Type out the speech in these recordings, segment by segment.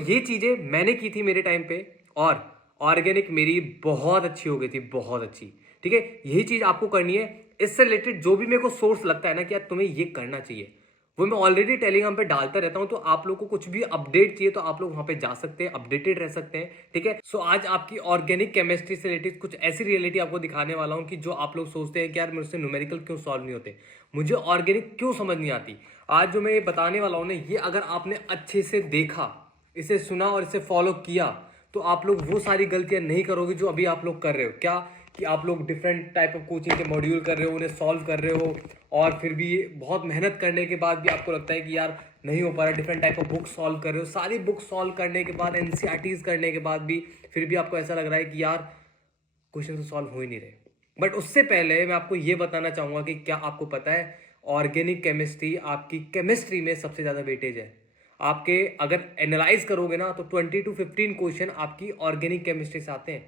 ये चीज़ें मैंने की थी मेरे टाइम पे और ऑर्गेनिक मेरी बहुत अच्छी हो गई थी, बहुत अच्छी। ठीक है? यही चीज़ आपको करनी है। इससे रिलेटेड जो भी मेरे को सोर्स लगता है ना कि यार तुम्हें ये करना चाहिए, वो मैं ऑलरेडी टेलीग्राम पे डालता रहता हूँ। तो आप लोगों को कुछ भी अपडेट चाहिए तो आप लोग वहाँ पे जा सकते हैं, अपडेटेड रह सकते हैं। ठीक है? सो आज आपकी ऑर्गेनिक केमिस्ट्री से रिलेटेड कुछ ऐसी रियलिटी आपको दिखाने वाला हूँ कि जो आप लोग सोचते हैं कि यार मुझसे न्यूमेरिकल क्यों सॉल्व नहीं होते, मुझे ऑर्गेनिक क्यों समझ नहीं आती। आज जो मैं ये बताने वाला हूँ ना, ये अगर आपने अच्छे से देखा, इसे सुना और इसे फॉलो किया तो आप लोग वो सारी गलतियां नहीं करोगे जो अभी आप लोग कर रहे हो। क्या कि आप लोग डिफरेंट टाइप ऑफ कोचिंग के मॉड्यूल कर रहे हो, उन्हें सॉल्व कर रहे हो और फिर भी बहुत मेहनत करने के बाद भी आपको लगता है कि यार नहीं हो पा रहा। Different type of book solve कर रहे हो, सारी बुक सॉल्व करने के बाद, एनसीईआरटीज करने के बाद भी फिर भी आपको ऐसा लग रहा है कि यार क्वेश्चन तो सॉल्व हो ही नहीं रहे। बट उससे पहले मैं आपको ये बताना चाहूंगा कि क्या आपको पता है ऑर्गेनिक केमिस्ट्री आपकी केमिस्ट्री में सबसे ज्यादा वेटेज है। आपके अगर एनालाइज करोगे ना तो 20 to 15 क्वेश्चन आपकी ऑर्गेनिक केमिस्ट्री से आते हैं।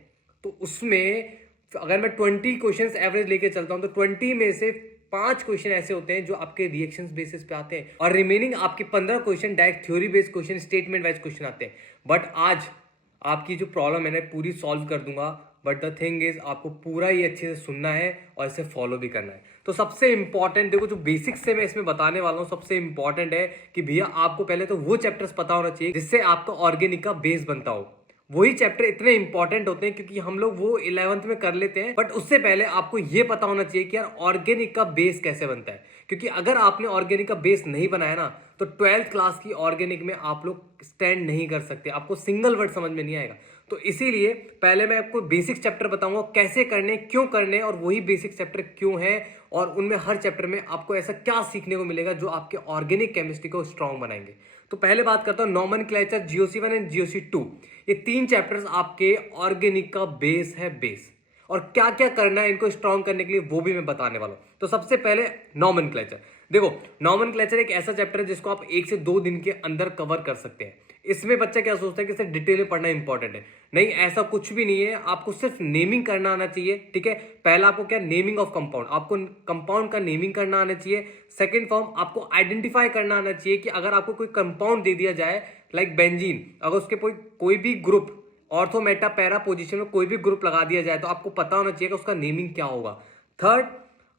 तो उसमें अगर मैं 20 क्वेश्चन एवरेज लेके चलता हूं तो 20 में से 5 क्वेश्चन ऐसे होते हैं जो आपके रिएक्शन बेसिस पे आते हैं और रिमेनिंग आपके 15 question direct theory based question, statement wise question आते हैं। बट आज आपकी जो प्रॉब्लम है ना पूरी सॉल्व कर दूंगा। बट द थिंग इज आपको पूरा ही अच्छे से सुनना है और इसे फॉलो भी करना है। तो सबसे इंपॉर्टेंट देखो, जो बेसिक्स से मैं इसमें बताने वाला हूं, सबसे इंपॉर्टेंट है कि भैया आपको पहले तो वो चैप्टर्स पता होना चाहिए जिससे आपका ऑर्गेनिक का बेस बनता हो। वही चैप्टर इतने इंपॉर्टेंट होते हैं क्योंकि हम लोग वो 11th में कर लेते हैं, बट उससे पहले आपको ये पता होना चाहिए कि यार ऑर्गेनिक का बेस कैसे बनता है। क्योंकि अगर आपने ऑर्गेनिक का बेस नहीं बनाया ना तो 12th क्लास की ऑर्गेनिक में आप लोग स्टैंड नहीं कर सकते, आपको सिंगल वर्ड समझ में नहीं आएगा। तो इसीलिए पहले मैं आपको बेसिक चैप्टर बताऊंगा कैसे करने, क्यों करने, और वही बेसिक चैप्टर क्यों है और उनमें हर चैप्टर में आपको ऐसा क्या सीखने को मिलेगा जो आपके ऑर्गेनिक केमिस्ट्री को स्ट्रांग बनाएंगे। तो पहले बात करता हूं नॉमेनक्लेचर, जीओसी 1 एंड जीओसी 2। ये 3 चैप्टर्स आपके ऑर्गेनिक का बेस है, बेस। और क्या क्या करना है इनको स्ट्रांग करने के लिए वो भी मैं बताने वाला हूं। तो सबसे पहले नॉमेनक्लेचर। देखो, नॉमेनक्लेचर एक ऐसा चैप्टर है जिसको आप 1 से 2 दिन के अंदर कवर कर सकते हैं। इसमें बच्चा क्या सोचता है कि इसे डिटेल में पढ़ना इंपॉर्टेंट है। नहीं, ऐसा कुछ भी नहीं है। आपको सिर्फ नेमिंग करना आना चाहिए। ठीक है? पहला आपको क्या, नेमिंग ऑफ कंपाउंड, आपको कंपाउंड का नेमिंग करना आना चाहिए। सेकंड फॉर्म, आपको आइडेंटिफाई करना आना चाहिए कि अगर आपको कोई कंपाउंड दे दिया जाए लाइक बेंजीन, अगर उसके कोई भी group ortho Meta para position में कोई भी ग्रुप लगा दिया जाए तो आपको पता होना चाहिए कि उसका नेमिंग क्या होगा। थर्ड,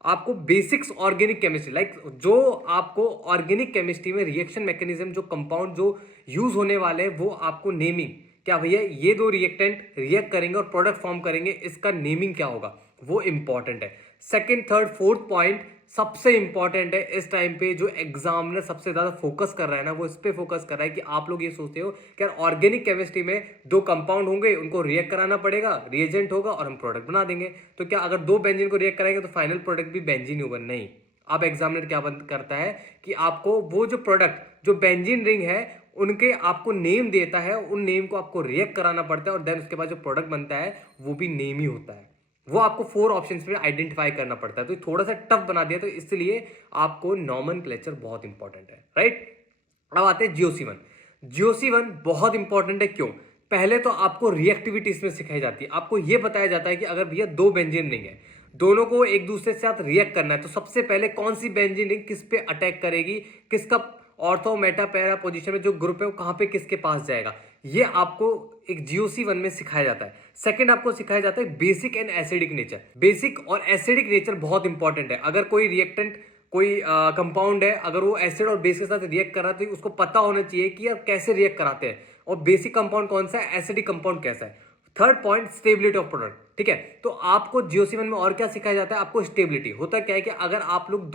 आपको बेसिक्स ऑर्गेनिक केमिस्ट्री, लाइक जो आपको ऑर्गेनिक केमिस्ट्री में रिएक्शन मैकेनिज्म, जो कंपाउंड जो यूज होने वाले हैं वो आपको नेमिंग, क्या भैया ये दो रिएक्टेंट रिएक्ट करेंगे और प्रोडक्ट फॉर्म करेंगे, इसका नेमिंग क्या होगा, वो इंपॉर्टेंट है। सेकंड, थर्ड, फोर्थ पॉइंट सबसे इंपॉर्टेंट है इस टाइम पे। जो एग्जामिनर सबसे ज्यादा फोकस कर रहा है ना, वो इस पे फोकस कर रहा है कि आप लोग ये सोचते हो कि ऑर्गेनिक केमिस्ट्री में 2 कंपाउंड होंगे, उनको रिएक्ट कराना पड़ेगा, रिएजेंट होगा और हम प्रोडक्ट बना देंगे। तो क्या अगर 2 बेंजीन को रिएक्ट कराएंगे तो फाइनल प्रोडक्ट भी बेंजीन होगा? नहीं। अब एग्जामिनर क्या बंद करता है कि आपको वो जो प्रोडक्ट, जो बेंजीन रिंग है, उनके आपको नेम देता है, उन नेम को आपको रिएक्ट कराना पड़ता है और देन उसके बाद जो प्रोडक्ट बनता है वो भी नेम ही होता है। वो आपको 4 ऑप्शंस में आइडेंटिफाई करना पड़ता है। तो थोड़ा सा टफ बना दिया, तो इसलिए आपको नॉमेनक्लेचर बहुत इंपॉर्टेंट है, राइट। अब आते हैं जीओसी 1। जीओसी 1 बहुत इंपॉर्टेंट है। क्यों? पहले तो आपको रिएक्टिविटी इसमें सिखाई जाती है। आपको यह बताया जाता है कि अगर भैया 2 बेंजीन रिंग है, दोनों को एक दूसरे के साथ रिएक्ट करना है, तो सबसे पहले कौन सी बेंजीन रिंग किस पे अटैक करेगी, किसका ऑर्थो मेटा पैरा पोजीशन में जो ग्रुप है वो कहां पे किसके पास जाएगा, ये आपको एक जीओसी 1 में सिखाया जाता है। सेकंड, आपको सिखाया जाता है basic and acidic nature. Basic और एसिडिक नेचर बहुत इंपॉर्टेंट है। अगर कोई रिएक्टेंट, कोई कंपाउंड है, अगर वो एसिड और बेस के साथ रिएक्ट कर रहा है तो उसको पता होना चाहिए कि यार कैसे रिएक्ट कराते हैं और बेसिक कंपाउंड कौन सा है, एसिडिक कंपाउंड कैसा है। Third point, stability of product. ठीक है? तो आपको जीओसी 1 में और क्या सिखाया जाता है, आपको स्टेबिलिटी। होता क्या है कि अगर आप लोग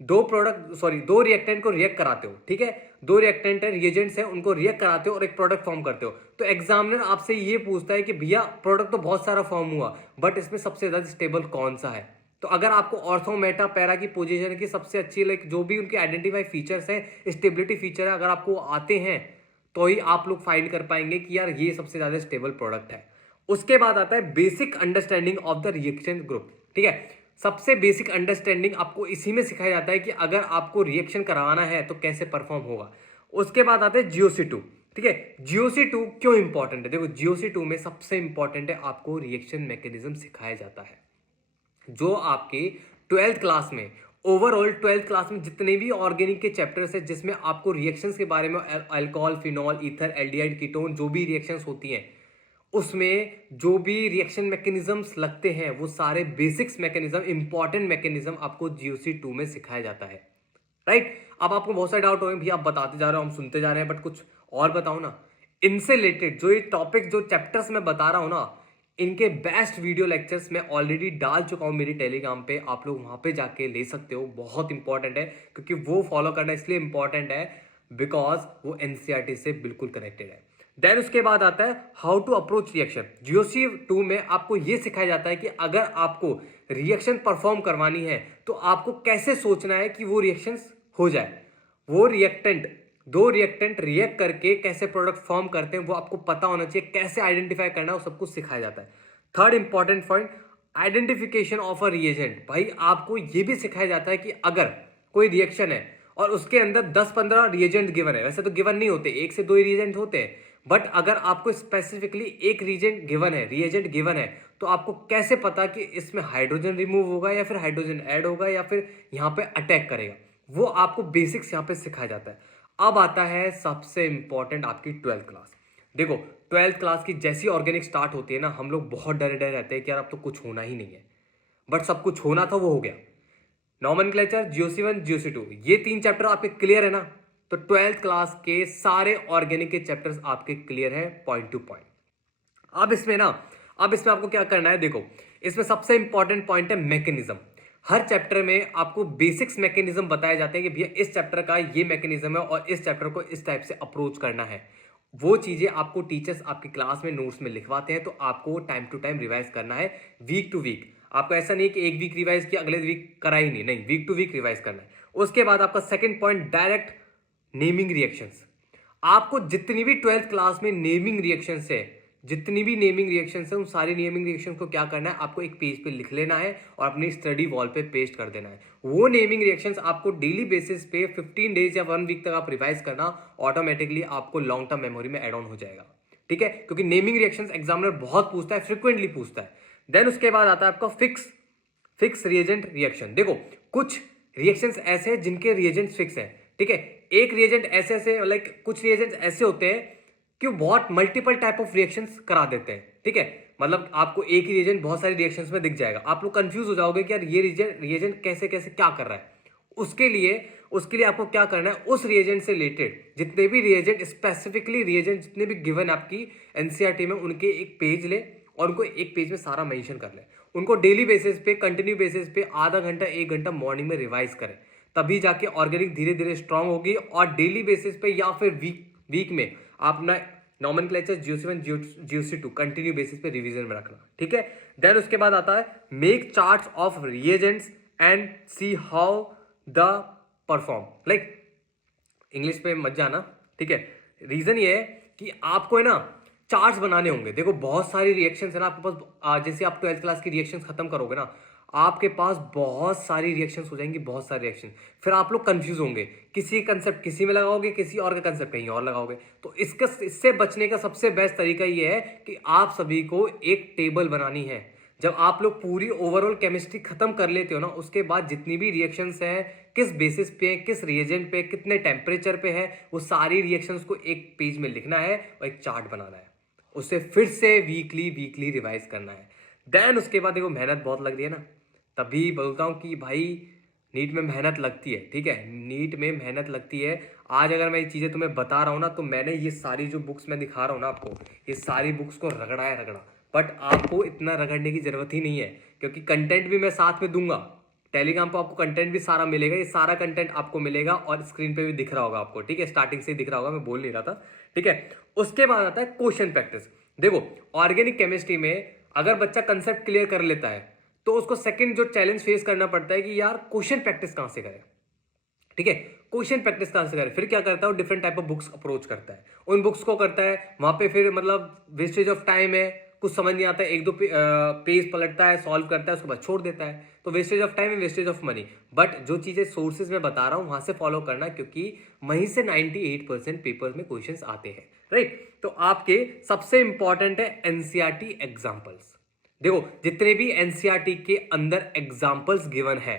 दो रिएक्टेंट को रिएक्ट कराते हो, ठीक है, 2 रिएक्टेंट है, रिएजेंट्स है, उनको रिएक्ट कराते हो और एक प्रोडक्ट फॉर्म करते हो, तो एग्जामिनर आपसे ये पूछता है कि भैया प्रोडक्ट तो बहुत सारा फॉर्म हुआ, बट इसमें सबसे ज्यादा स्टेबल कौन सा है। तो अगर आपको ऑर्थो मेटा पैरा की पोजीशन की सबसे अच्छी, लाइक जो भी उनके आइडेंटिफाई फीचर्स हैं, स्टेबिलिटी फीचर है, अगर आपको आते हैं तो ही आप लोग फाइंड कर पाएंगे कि यार ये सबसे ज्यादा स्टेबल प्रोडक्ट है। उसके बाद आता है basic understanding of the reaction group. ठीक है? सबसे बेसिक अंडरस्टैंडिंग आपको इसी में सिखाया जाता है कि अगर आपको रिएक्शन करवाना है तो कैसे परफॉर्म होगा। उसके बाद आता है जीओसी 2। ठीक है? जीओसी 2 क्यों इंपॉर्टेंट है? देखो, जीओसी 2 में सबसे इंपॉर्टेंट है आपको रिएक्शन मैकेनिज्म सिखाया जाता है जो आपके 12th क्लास में ओवरऑल 12th क्लास में जितने भी ऑर्गेनिक के चैप्टर्स है जिसमें आपको रिएक्शंस के बारे में alcohol, phenol, ether, aldehyde, ketone, जो भी रिएक्शंस होती हैं उसमें जो भी रिएक्शन मैकेनिज्म्स लगते हैं वो सारे बेसिक्स मैकेनिज्म, इंपॉर्टेंट मैकेनिज्म आपको जीओसी 2 में सिखाया जाता है। राइट? अब आपको बहुत सारे डाउट हो भैया आप बताते जा रहे हो, हम सुनते जा रहे हैं, बट कुछ और बताओ ना। इनसे रिलेटेड जो ये टॉपिक, जो चैप्टर्स मैं बता रहा हूं ना, इनके बेस्ट वीडियो लेक्चर्स मैं ऑलरेडी डाल चुका हूं मेरी टेलीग्राम पे, आप लोग वहां पे जाके ले सकते हो। बहुत इंपॉर्टेंट है, क्योंकि वो फॉलो करना इसलिए इंपॉर्टेंट है बिकॉज वो एनसीईआरटी से बिल्कुल कनेक्टेड है। देन उसके बाद आता है how to approach reaction. GOC 2 में आपको यह सिखाया जाता है कि अगर आपको रिएक्शन परफॉर्म करवानी है तो आपको कैसे सोचना है कि वो रिएक्शंस हो जाए। वो रिएक्टेंट, दो रिएक्टेंट रिएक्ट करके कैसे प्रोडक्ट फॉर्म करते हैं वो आपको पता होना चाहिए, कैसे आइडेंटिफाई करना है वो सब कुछ सिखाया जाता है। Third important point, identification of a reagent. भाई आपको यह भी सिखाया जाता है कि अगर कोई रिएक्शन है और उसके अंदर 10-15 रिएजेंट गिवन है, वैसे तो गिवन नहीं होते, 1 से 2 ही रिएजेंट होते हैं, बट अगर आपको स्पेसिफिकली एक रिएजेंट गिवन है तो आपको कैसे पता कि इसमें हाइड्रोजन रिमूव होगा या फिर हाइड्रोजन ऐड होगा या फिर यहां पे अटैक करेगा, वो आपको बेसिक्स यहां पे सिखाया जाता है। अब आता है सबसे इंपॉर्टेंट आपकी 12th क्लास। देखो 12th क्लास की जैसी ऑर्गेनिक स्टार्ट होती है ना, हम लोग बहुत डरे डरे रहते हैं कि यार अब तो कुछ होना ही नहीं है, बट सब कुछ होना था वो हो गया। नॉमेनक्लेचर, जीओसी 1, जीओसी 2, ये 3 चैप्टर आपके क्लियर है ना, तो 12th क्लास के सारे ऑर्गेनिक के चैप्टर्स आपके क्लियर है पॉइंट टू पॉइंट। अब इसमें आपको क्या करना है, देखो इसमें सबसे इंपॉर्टेंट पॉइंट है मैकेनिज्म। हर चैप्टर में आपको बेसिक्स मैकेनिज्म बताए जाते हैं कि भैया इस चैप्टर का ये मैकेनिज्म है और इस चैप्टर को इस टाइप से अप्रोच करना है। वो चीजें आपको टीचर्स आपकी क्लास में नोट्स में लिखवाते हैं, तो आपको टाइम टू टाइम रिवाइज करना है, वीक टू वीक। आपको ऐसा नहीं कि एक वीक रिवाइज किया अगले वीक करा ही नहीं, वीक टू वीक रिवाइज करना है। उसके बाद आपका second point, direct naming reactions. आपको जितनी भी 12th क्लास में नेमिंग रिएक्शंस है, जितनी भी नेमिंग रिएक्शंस है, उन सारी नेमिंग रिएक्शंस को क्या करना है, आपको एक पेज पे लिख लेना है और अपनी स्टडी वॉल पे पेस्ट कर देना है। वो नेमिंग रिएक्शंस आपको डेली बेसिस पे 15 डेज या 1 वीक तक आप रिवाइज करना, ऑटोमेटिकली आपको लॉन्ग टर्म मेमोरी में एड ऑन हो जाएगा। ठीक है, क्योंकि नेमिंग रिएक्शंस एग्जामिनर बहुत पूछता है, फ्रिक्वेंटली पूछता है। देन उसके बाद आता है आपका फिक्स रिएजेंट रिएक्शन। देखो कुछ रिएक्शंस ऐसे हैं जिनके रिएजेंट्स फिक्स हैं। ठीक है, एक रिएजेंट ऐसे लाइक कुछ रिएजेंट्स ऐसे होते हैं कि वो बहुत मल्टीपल टाइप ऑफ रिएक्शंस करा देते हैं। ठीक है, मतलब आपको एक ही रिएजेंट बहुत सारी रिएक्शंस में दिख जाएगा, आप लोग कंफ्यूज हो जाओगे कि यार ये रिएजेंट कैसे कैसे क्या कर रहा है। उसके लिए आपको क्या करना है, उस रिएजेंट से रिलेटेड जितने भी रिएजेंट, स्पेसिफिकली रिएजेंट जितने भी गिवन आपकी एनसीईआरटी में, उनके एक पेज ले और उनको एक पेज में सारा मेंशन कर ले। उनको डेली बेसिस पे, कंटिन्यू बेसिस पे आधा घंटा 1 घंटा मॉर्निंग में रिवाइज करें, तभी जाके ऑर्गेनिक धीरे धीरे स्ट्रांग होगी। और डेली बेसिस पे या फिर वीक में आप अपना nomenclature, GOC 1, GOC 2 continue basis पे रिवीजन में रखना। ठीक है, देन उसके बाद आता है make charts of reagents and see how the perform. Like English पे मत जाना, ठीक है। रीजन ये है कि आपको है ना चार्ट्स बनाने होंगे। देखो बहुत सारी रिएक्शंस है ना आपके पास, जैसे आप 12th क्लास की रिएक्शंस खत्म करोगे ना, आपके पास बहुत सारी रिएक्शंस हो जाएंगी, बहुत सारे रिएक्शन। फिर आप लोग कंफ्यूज होंगे, किसी कंसेप्ट किसी में लगाओगे, किसी और का कंसेप्ट कहीं और लगाओगे। तो इससे बचने का सबसे बेस्ट तरीका ये है कि आप सभी को एक टेबल बनानी है। जब आप लोग पूरी ओवरऑल केमिस्ट्री खत्म कर लेते हो ना, उसके बाद जितनी भी रिएक्शंस हैं, किस बेसिस पे, किस रिएजेंट पे, कितने टेम्परेचर पे है, वो सारी रिएक्शंस को एक पेज में लिखना है और एक चार्ट बनाना है। उसे फिर से वीकली रिवाइज करना है। देन उसके बाद देखो मेहनत बहुत लग रही है ना, तभी बोलता हूं कि भाई नीट में मेहनत लगती है। ठीक है, नीट में मेहनत लगती है। आज अगर मैं ये चीज़ें तुम्हें बता रहा हूँ ना, तो मैंने ये सारी जो बुक्स मैं दिखा रहा हूँ ना आपको, ये सारी बुक्स को रगड़ा, बट आपको इतना रगड़ने की जरूरत ही नहीं है, क्योंकि कंटेंट भी मैं साथ में दूंगा। टेलीग्राम पर आपको कंटेंट भी सारा मिलेगा, ये सारा कंटेंट आपको मिलेगा और स्क्रीन पे भी दिख रहा होगा आपको। ठीक है, स्टार्टिंग से ही दिख रहा होगा, मैं बोल नहीं रहा था। ठीक है, उसके बाद आता है क्वेश्चन प्रैक्टिस। देखो ऑर्गेनिक केमिस्ट्री में अगर बच्चा कंसेप्ट क्लियर कर लेता है तो उसको सेकंड जो चैलेंज फेस करना पड़ता है कि यार क्वेश्चन प्रैक्टिस कहां से करें। ठीक है, क्वेश्चन प्रैक्टिस कहां से करें। फिर क्या करता है, different type of books approach करता है, उन बुक्स को करता है। वहां पे फिर मतलब वेस्टेज ऑफ टाइम है, कुछ समझ नहीं आता है, 1-2 पेज पलटता है, सॉल्व करता है, उसके बाद छोड़ देता है। तो वेस्टेज ऑफ टाइम है, वेस्टेज ऑफ मनी। बट जो चीजें सोर्सेज में बता रहा हूं वहां से फॉलो करना, क्योंकि वहीं से 98% पेपर्स में क्वेश्चंस आते हैं। राइट, तो आपके सबसे इंपॉर्टेंट है एनसीईआरटी एग्जाम्पल्स। देखो जितने भी एनसीईआरटी के अंदर एग्जाम्पल्स गिवन है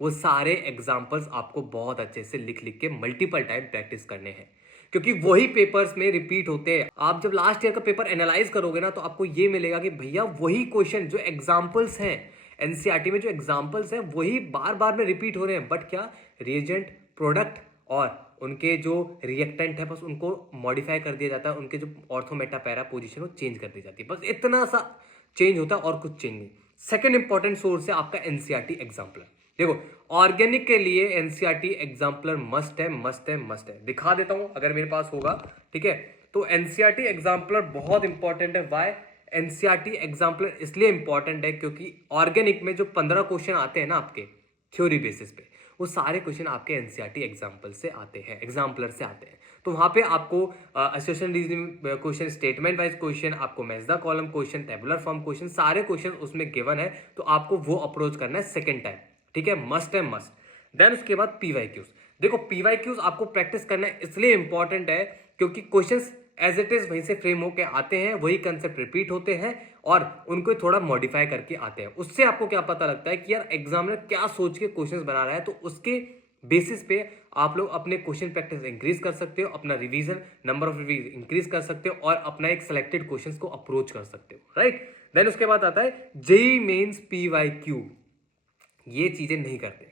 वो सारे एग्जाम्पल्स आपको बहुत अच्छे से लिख लिख के मल्टीपल टाइम प्रैक्टिस करने हैं, क्योंकि वही पेपर्स में रिपीट होते हैं। आप जब लास्ट ईयर का पेपर एनालाइज करोगे ना, तो आपको ये मिलेगा कि भैया वही क्वेश्चन जो एग्जाम्पल्स हैं एनसीईआरटी में, जो एग्जाम्पल्स हैं वही बार बार में रिपीट हो रहे हैं, बट क्या रिएजेंट, प्रोडक्ट और उनके जो रिएक्टेंट है बस उनको मॉडिफाई कर दिया जाता है, उनके जो ऑर्थो मेटा पैरा पोजीशन वो चेंज कर दी जाती है, बस इतना सा चेंज होता है और कुछ चेंज नहीं। सेकेंड इंपॉर्टेंट सोर्स है आपका एनसीईआरटी एग्जाम्पलर। देखो, ऑर्गेनिक के लिए एनसीईआरटी एग्जाम्पलर मस्ट है, मस्ट है, मस्ट है। दिखा देता हूं अगर मेरे पास होगा, ठीक है। तो एनसीईआरटी एग्जाम्पलर बहुत इंपॉर्टेंट है। वाई एनसीईआरटी एग्जाम्पलर इसलिए इंपॉर्टेंट है क्योंकि ऑर्गेनिक में जो 15 क्वेश्चन आते हैं ना आपके थ्योरी बेसिस पे, वो सारे क्वेश्चन आपके एनसीईआरटी एग्जाम्पल से आते हैं, एग्जाम्पलर से आते हैं। तो वहां पे आपको association reasoning question, statement wise question, आपको match the column question, tabular form question, सारे क्वेश्चन उसमें गिवन है। तो आपको वो अप्रोच करना है सेकेंड टाइम, ठीक है, मस्ट है, मस्ट। देन उसके बाद पीवाईक्यूज। देखो, पीवाईक्यूज आपको प्रैक्टिस करना इसलिए इंपॉर्टेंट है क्योंकि क्वेश्चंस एज इट इज वहीं से फ्रेम होके आते हैं, वही कंसेप्ट रिपीट होते हैं और उनको थोड़ा मॉडिफाई करके आते हैं। उससे आपको क्या पता लगता है कि यार एग्जामिनर क्या सोच के क्वेश्चंस बना रहा है, तो उसके बेसिस पे आप लोग अपने क्वेश्चन प्रैक्टिस इंक्रीज कर सकते हो, अपना रिवीजन, नंबर ऑफ रिवीज इंक्रीज कर सकते हो और अपना एक सिलेक्टेड क्वेश्चंस को अप्रोच कर सकते हो, राइट। देन उसके बाद आता है जेईई मेंस पीवाईक्यू। ये चीजें नहीं करते।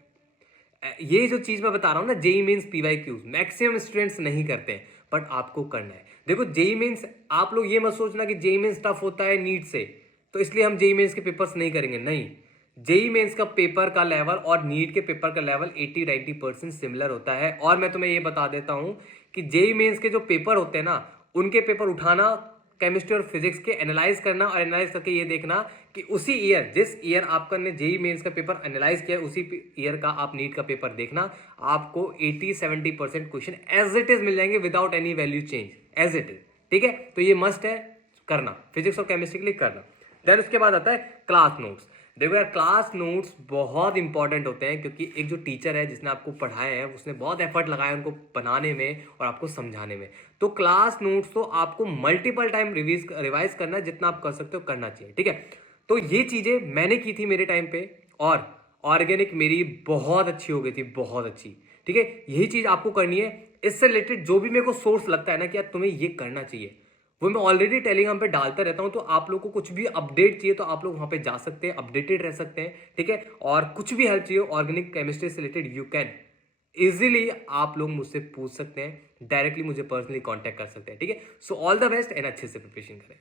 ये जो चीज मैं बता रहा हूं ना, JEE Mains PYQs maximum students नहीं करते हैं, बट आपको करना है। देखो, जेईई मेंस, आप लोग ये मत सोचना कि जेईई मेंस टफ होता है नीट से, तो इसलिए हम जेईई मेंस के पेपर्स नहीं करेंगे, नहीं। जेईई मेंस का पेपर का लेवल और नीट के पेपर का लेवल 80-90% सिमिलर होता है। और मैं तुम्हें ये बता देता हूं कि जेईई मेंस के जो पेपर होते हैं ना, उनके पेपर उठाना, केमिस्ट्री और फिजिक्स के एनालाइज करना और एनालाइज करके ये देखना कि उसी ईयर, जिस ईयर आपका ने जेईई मेंस का पेपर एनालाइज किया, उसी ईयर का आप नीट का पेपर देखना, आपको 80-70% क्वेश्चन एज इट इज मिल जाएंगे without any value change, as it is, ठीक है। तो ये मस्ट है करना, फिजिक्स और केमिस्ट्री के लिए करना। देन उसके बाद आता है क्लास नोट्स। देखो यार, क्लास नोट्स बहुत इंपॉर्टेंट होते हैं क्योंकि एक जो टीचर है जिसने आपको पढ़ाया है, उसने बहुत एफर्ट लगाया उनको बनाने में और आपको समझाने में। तो क्लास नोट्स तो आपको मल्टीपल टाइम रिवाइज करना है, जितना आप कर सकते हो करना चाहिए, ठीक है। तो ये चीजें मैंने की थी मेरे टाइम पे और ऑर्गेनिक मेरी बहुत अच्छी हो गई थी, बहुत अच्छी, ठीक है। यही चीज आपको करनी है। इससे रिलेटेड जो भी मेरे को सोर्स लगता है ना कि यार तुम्हें ये करना चाहिए, वो मैं ऑलरेडी टेलीग्राम पे डालता रहता हूं। तो आप लोग को कुछ भी अपडेट चाहिए तो आप लोग वहां पे जा सकते हैं, अपडेटेड रह सकते हैं, ठीक है। और कुछ भी हेल्प चाहिए ऑर्गेनिक केमिस्ट्री से रिलेटेड, यू कैन इजीली आप लोग मुझसे पूछ सकते हैं, डायरेक्टली मुझे पर्सनली कांटेक्ट कर सकते हैं, ठीक है। So all the best and अच्छे से प्रिपरेशन करें।